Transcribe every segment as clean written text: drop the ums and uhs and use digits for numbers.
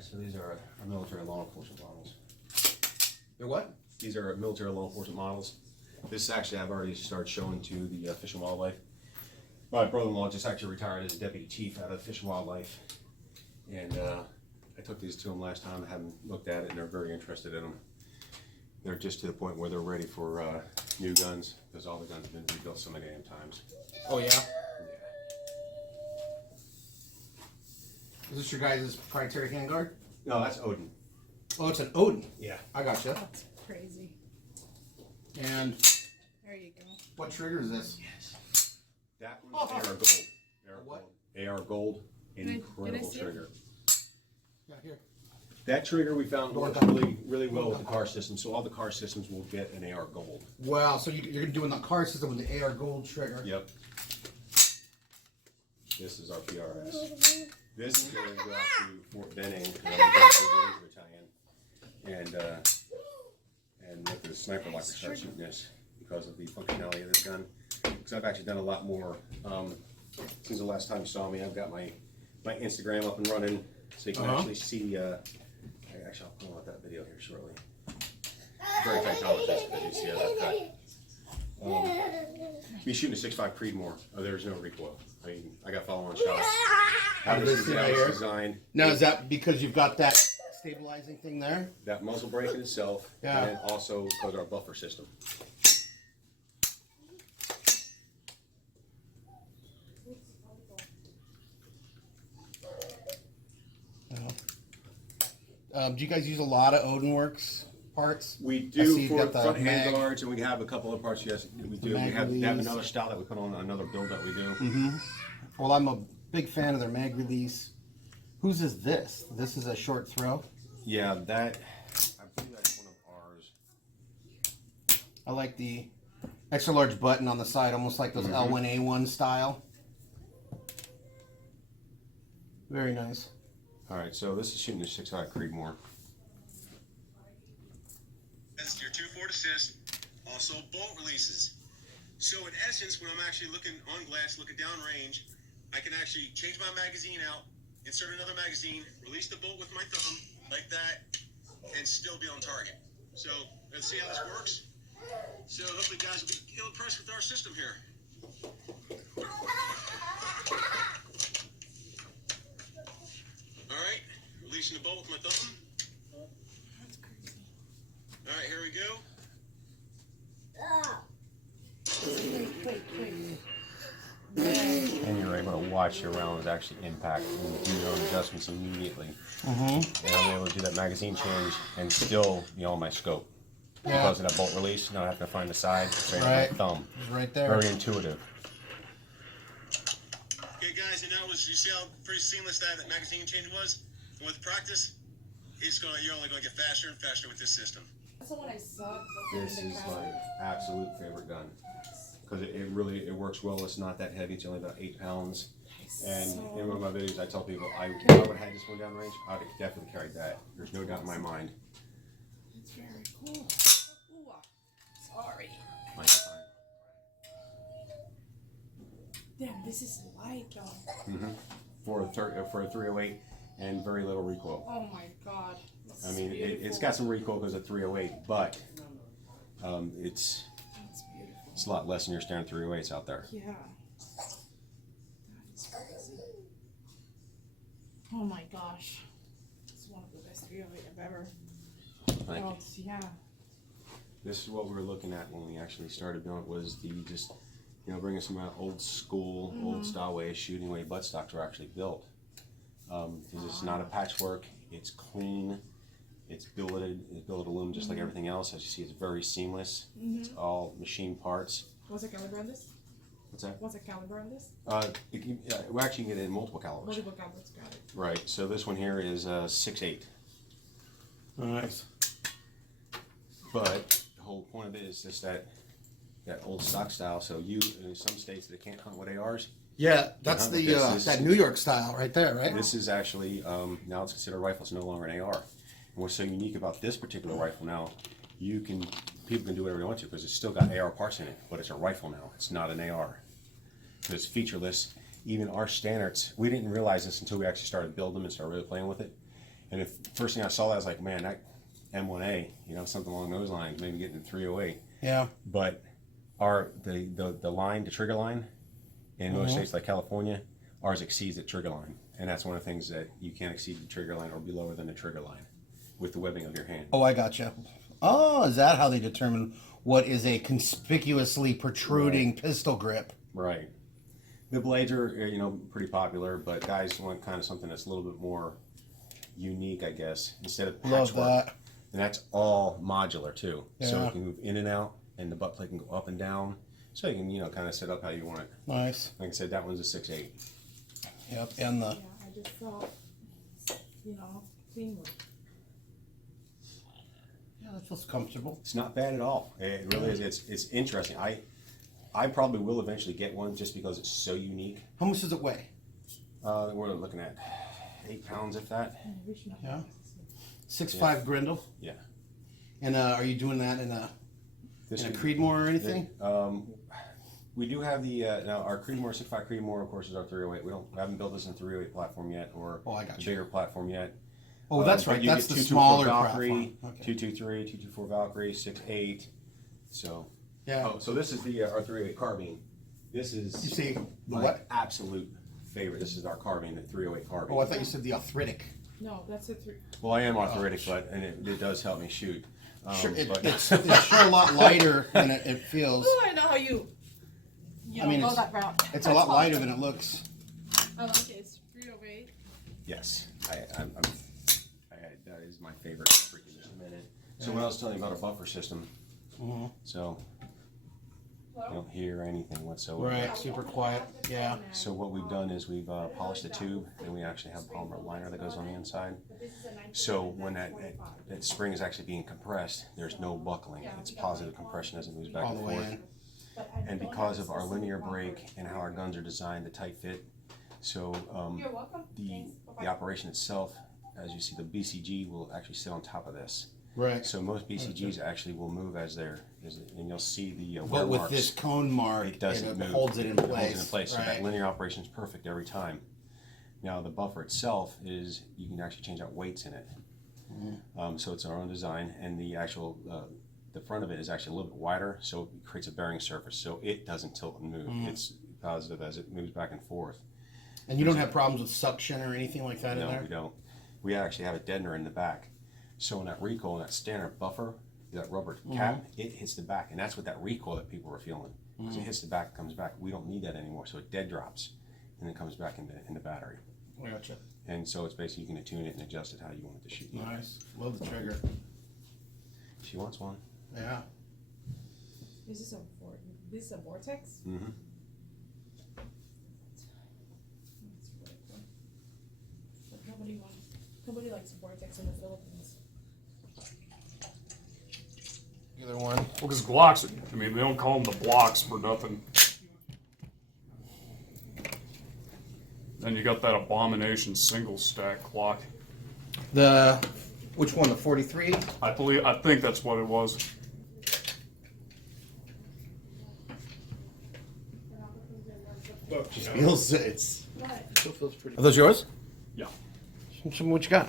Alright, so these are our military law enforcement models. They're what? These are military law enforcement models. This is actually, I've already started showing to the Fish and Wildlife. My brother-in-law just actually retired as deputy chief out of Fish and Wildlife. And I took these to them last time, I haven't looked at it, and they're very interested in them. They're just to the point where they're ready for new guns, because all the guns have been rebuilt so many damn times. Oh yeah? Yeah. Is this your guys' proprietary handguard? No, that's Odin. Oh, it's an Odin. Yeah. I gotcha. That's crazy. And There you go. what trigger is this? That one's AR Gold. AR What? Gold. AR Gold. Can I Incredible see it? trigger. Yeah, here. That trigger we found works really well with the car system, so all the car systems will get an AR Gold. Wow, so you're doing the car system with the AR Gold trigger. Yep. This is our PRS. This is going to go out to Fort Benning, and with the sniper like to start shooting this because of the functionality of this gun. Because I've actually done a lot more since the last time you saw me. I've got my Instagram up and running, so you can actually see. Actually, I'll pull out that video here shortly. Very technologist, as you see that cut. Be shooting a 6.5 Creedmoor. Oh, there's no recoil. I mean, I got follow-on shots. How this is designed. Now, is that because you've got that stabilizing thing there? That muzzle brake in itself, Yeah. and then also because our buffer system. Do you guys use a lot of Odin Works parts? We I do see you've for got the front mag. handguards, and we have a couple of parts. Yes, we do. We mag have release. another style that we put on another build that we do. Well, I'm a big fan of their mag release. Whose is this? This is a short throw. Yeah, that I believe that's one of ours. I like the extra large button on the side, almost like those L1A1 style. Very nice. All right, so this is shooting the 6.5 Creedmoor. That's your 2 forward assist, also bolt releases. So in essence, when I'm actually looking on glass, looking down range, I can actually change my magazine out, insert another magazine, release the bolt with my thumb, like that, and still be on target. So let's see how this works. So hopefully guys will be impressed with our system here. All right, releasing the bolt with my thumb. That's crazy. All right, here we go. Quick. And you're able to watch your rounds actually impact and do your own adjustments immediately. And I'm able to do that magazine change and still be on my scope. Because of that bolt release, now I have to find the side, it's right on my thumb. It's right there. Very intuitive. Okay, guys, and that was, you see how pretty seamless that magazine change was? And with practice, you're only going to get faster and faster with this system. That's the one I saw. This is my absolute favorite gun. Because it works well. It's not that heavy. It's only about 8 pounds. And in one of my videos, I tell people, if I would have had this one down range, I would have definitely carried that. There's no doubt in my mind. It's very cool. Ooh, sorry. Mine's fine. Damn, this is light though. For a 308 and very little recoil. Oh my god. I mean, it's got some recoil because of 308, but it's That's beautiful. a lot less than your standard 308s out there. Yeah. That is crazy. Oh my gosh. It's one of the best videos I've ever Thank you. felt. Yeah. This is what we were looking at when we actually started doing it, was the just, bringing some old school, old style way of shooting, the way buttstocks were actually built. It's not a patchwork, it's clean, it's billeted aluminum just like everything else. As you see, it's very seamless. It's all machine parts. What's the caliber on this? What's that? What's the caliber on this? We actually get it in multiple calibers. Multiple calibers, got it. Right, so this one here is 6.8. Nice. But the whole point of it is just that old stock style. So in some states that can't hunt with ARs, Yeah, that's the that New York style right there, right? this is actually, now it's considered a rifle. It's no longer an AR. And what's so unique about this particular rifle now, people can do whatever they want to because it's still got AR parts in it, but it's a rifle now. It's not an AR. So it's featureless. Even our standards, we didn't realize this until we actually started building them and started really playing with it. And if first thing I saw that, I was like, man, that M1A, you know, something along those lines, maybe getting to 308. Yeah. But the line, the trigger line, in most states like California, ours exceeds the trigger line, and that's one of the things that you can't exceed the trigger line or be lower than the trigger line with the webbing of your hand. Oh, I gotcha. Oh, is that how they determine what is a conspicuously protruding pistol grip? Right. The blades are, you know, pretty popular, but guys want kind of something that's a little bit more unique, I guess, instead of patchwork. Love that. And that's all modular too, so Yeah. it can move in and out, and the butt plate can go up and down, so you can, you know, kind of set up how you want it. Nice. Like I said, that one's a 6.8. Yep, and the Yeah, I just felt, you know, clean work. yeah, that feels comfortable. It's not bad at all. It really is. It's interesting. I probably will eventually get one just because it's so unique. How much does it weigh? We're looking at 8 pounds, if that. Yeah. 6'5" Grindle. Yeah. And are you doing that in a Would- Creedmoor or anything? We do have the now our Creedmoor 6.5 Creedmoor, of course, is our 308. We haven't built this in 308 platform yet, or Oh, I got a you. bigger platform yet. Oh, that's But right. you That's get the 224 smaller Valkyrie, platform. Okay. 223, 224 Valkyrie, 6.8. So Yeah. oh, so this is the our 308 carbine. This is You see the my what? absolute favorite. This is our carbine, the 308 carbine. Oh, I thought you said the arthritic. No, that's a 3. Well, I am arthritic, but and it does help me shoot. Sure, But it's sure a lot lighter than it feels. Oh, I know how you I mean, go it's- that route. It's a lot lighter than it looks. Oh, okay, it's 308. yes, that is my favorite freaking this minute. So what I was telling you about our buffer system, so you don't hear anything whatsoever. Right, super quiet. Yeah. So what we've done is we've polished the tube, and we actually have polymer liner that goes on the inside. So when that spring is actually being compressed, there's no buckling. It's positive compression as it moves back All and the way forth. in. And because of our linear brake and how our guns are designed, the tight fit, so You're welcome. the operation itself, as you see, the BCG will actually sit on top of this. Right. So most BCGs actually will move as and you'll see the wear But with marks. this cone mark, It doesn't move. holds it in It place. holds it in place. So that Right. linear operation is perfect every time. Now the buffer itself is, you can actually change out weights in it. So it's our own design, and the actual the front of it is actually a little bit wider, so it creates a bearing surface, so it doesn't tilt and move. It's positive as it moves back and forth. And you don't have problems with suction or anything like that in No, there? we don't. We actually have a deadener in the back. So in that recoil, in that standard buffer, that rubber cap, it hits the back, and that's what that recoil that people were feeling. Because it hits the back, comes back. We don't need that anymore, so it dead drops, and then comes back in the battery. I gotcha. And so it's basically, you can attune it and adjust it how you want it to shoot. Nice. Love the trigger. She wants one. Yeah. This is a vortex? Mm-hmm. That's really cool. But nobody likes vortex in the Philippines. Either one. Well, because Glocks, I mean, they don't call them the blocks for nothing. Then you got that abomination single stack Glock. Which one? The 43? I think that's what it was. Feels it's. What? Still feels pretty. Are those yours? Yeah. Show me what you got.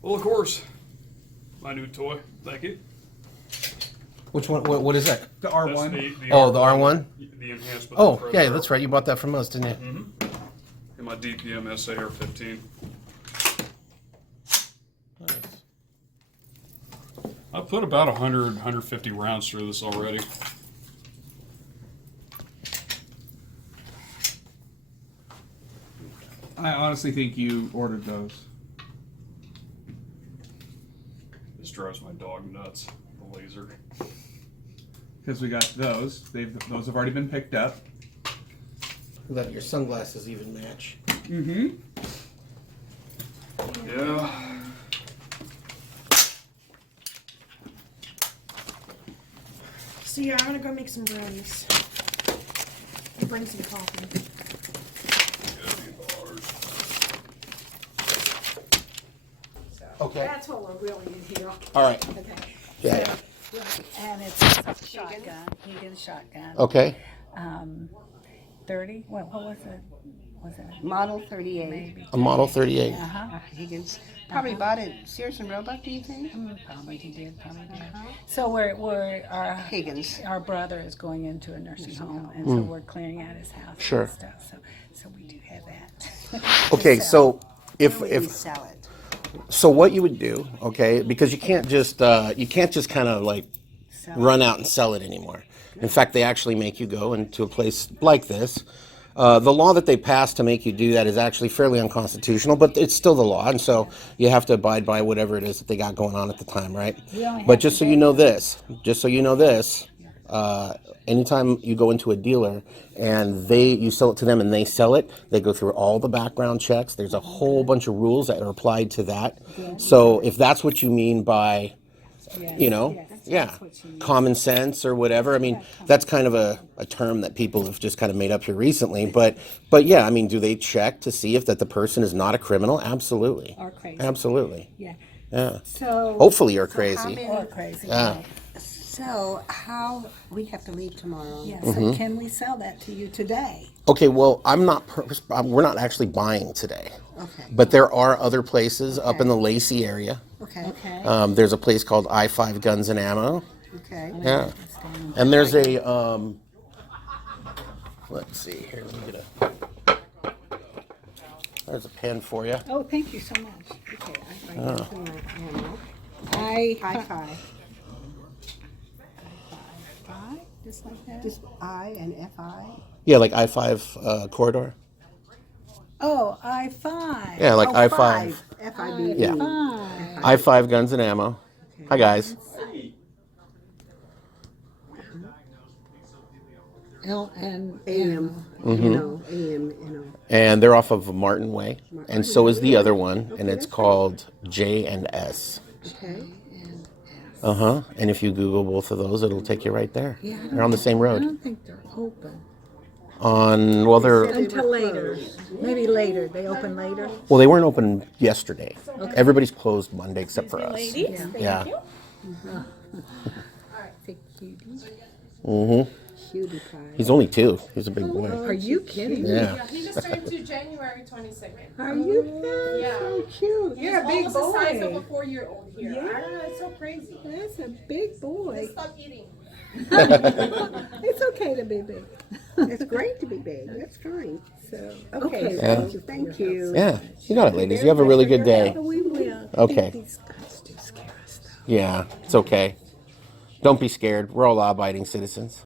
Well, of course, my new toy. Thank you. Which one? What is that? The That's R1. the Oh, the R1. The enhancement. Oh, for yeah, the- that's right. You bought that from us, didn't you? And my DPM SAR 15. Nice. I put about 100, 150 rounds through this already. I honestly think you ordered those. This drives my dog nuts. The laser. Because we got those. Those have already been picked up. Let your sunglasses even match. Mm-hmm. Yeah. So yeah, I'm gonna go make some brownies. And bring some coffee. Okay. That's what we're really in here. All right. Okay. Yeah. And it's a shotgun. You get a shotgun. Okay. 30? What was it? Was it Model 38. maybe? A Model 38. Uh-huh. Higgins. Probably bought it Sears and Roebuck, do you think? Probably he did. So we're Higgins. our brother is going into a nursing home, and so we're clearing out his house Sure. and stuff. So we do have that. Okay, so if Where would we sell it? so, what you would do, okay, because you can't just kind of like run out and sell it anymore. In fact, they actually make you go into a place like this. The law that they passed to make you do that is actually fairly unconstitutional, but it's still the law, and so you have to abide by whatever it is that they got going on at the time, right? But just so you know this, anytime you go into a dealer and you sell it to them and they sell it, they go through all the background checks. There's a whole bunch of rules that are applied to that. So if that's what you mean by, common sense or whatever. I mean, that's kind of a term that people have just kind of made up here recently. But yeah, I mean, do they check to see if that the person is not a criminal? Absolutely. Or crazy. Absolutely. Yeah. Yeah. So Hopefully you're crazy. or crazy. Yeah. So how, we have to leave tomorrow. Yeah. So can we sell that to you today? Okay, well, we're not actually buying today. Okay. But there are other places up in the Lacey area. Okay. Okay. There's a place called I-5 Guns and Ammo. Okay. Yeah. And there's a, let's see here, let me get there's a pen for you. Oh, thank you so much. Okay. I write down some ammo. I High five. five, just like that. Just I and FI. Yeah, like I-5 corridor. Oh, I-5. Yeah, like Oh, I-5. five. F-I-V-E. Yeah. Five. I-5 Guns and Ammo. Hi, guys. L and AM. AM. And they're off of Martin Way. And so is the other one. And it's called J&S. Okay. Uh-huh. And if you Google both of those, it'll take you right there. Yeah, They're on the same I road. don't think they're open They're until later. Maybe later. They open later. Well, they weren't open yesterday. Everybody's closed Monday except for us. Yeah. Big cuties. Mm-hmm. Cutie pie. He's only 2. He's a big boy. Are you kidding? Yeah. Yeah, he just turned to January 22nd. Are you kidding? Yeah. So cute. You're a big Almost the size of a boy. 4-year-old here. I don't know, it's so crazy. That's a big boy. Just stop eating. It's okay to be big. It's great to be big. That's fine. So Okay. Yeah. Thank you. Yeah. You got it, ladies. You have a really good day. we will. Okay. These guys do scare us though. Yeah, it's okay. Don't be scared. We're all law-abiding citizens.